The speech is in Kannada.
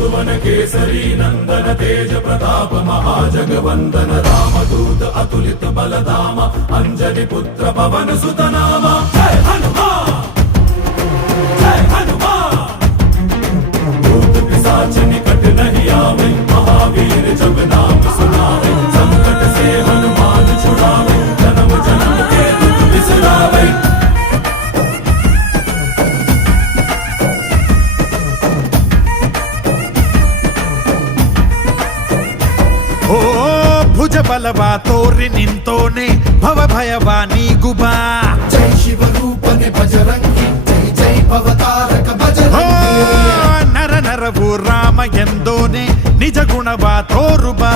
सुवन केसरी नंदन तेज प्रताप महाजगवंदन रामदूत अतुलित बलधाम अंजनी पुत्र पवन सुत नाम जय हनुमान जय हनुमान। भूत पिशाच निकट नहीं आवे महावीर जब नाम सुनावे संकट से हनुमान छुड़ावे जन्म जन्म के दुख बिसरावे। ಓ ಭುಜ ಬಲವ ತೋರಿ ನಿಂತೋನೆ ಭವ ಭಯವ ನೀಗುಬಾ ಜೈ ಶಿವ ರೂಪನೆ ಬಜರಂಗಿ ಜೈ ಜೈ ಭವತಾರಕ ಬಜರಂಗಿ ನರ ನರವು ರಾಮ ಎಂದೋನೆ ನಿಜ ಗುಣವ ತೋರುಬಾ